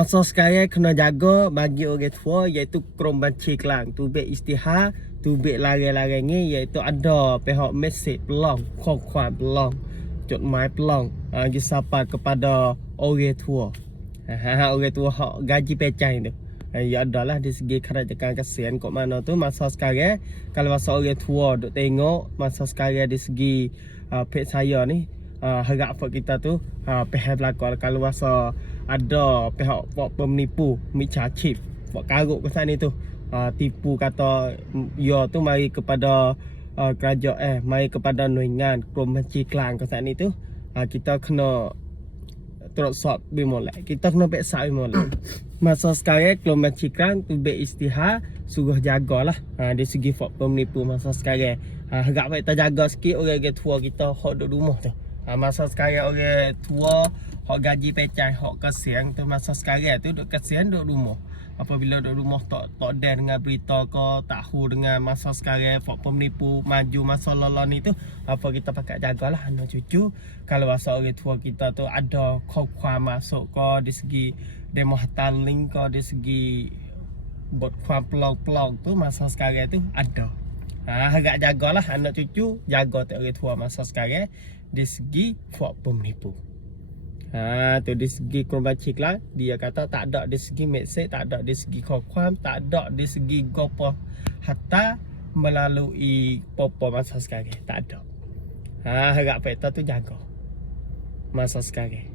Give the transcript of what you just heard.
Masa sekarang kena jaga bagi orang tua iaitu Krom Banci Kelang. Tubik istihar, tubik lari-lari ni iaitu ada pihak mesej pelong, khok-khok pelong, jod mai pelong. Disampaikan kepada orang tua. Orang tua hak gaji pecah tu. Ya adalah di segi kerajaan kesian kok mana tu masa sekarang kalau masa orang tua duk tengok masa sekarang di segi pihak saya ni harap kita tu pihak belakang kalau masa ada pihak penipu mica chip buat karut ke sana tu tipu kata ya tu mari kepada kerajaan mari kepada nuingan Krom Banci Kelang ke sana tu kita kena terus bimolek kita kena peksa bimolek masa sekarang Krom Banci Kelang tubik istihar suruh jagalah dari segi penipu masa sekarang harap kita jaga sikit orang tua kita hok duduk rumah tu masa sekarang orang tua hok gaji pecah hok kesian tu masa sekarang tu duk kesian duk rumah apabila duk rumah tak ada dengan berita ke tahu dengan masa sekarang penipu maju masa lalu ni tu apa kita pakai jagalah anak cucu kalau masa orang tua kita tu ada khok-khok masuk ke di segi demo hataling ke di segi buat kuam pelong-pelong tu masa sekarang tu ada agak jagalah anak cucu jaga tak orang tua masa sekarang di segi penipu tu di segi Krom Banci Kelang dia kata tak ada di segi mesej tak ada di segi khok-khok tak ada di segi gopo hatta melalui popo masa sekarang tak ada harap kita tu jaga masa sekarang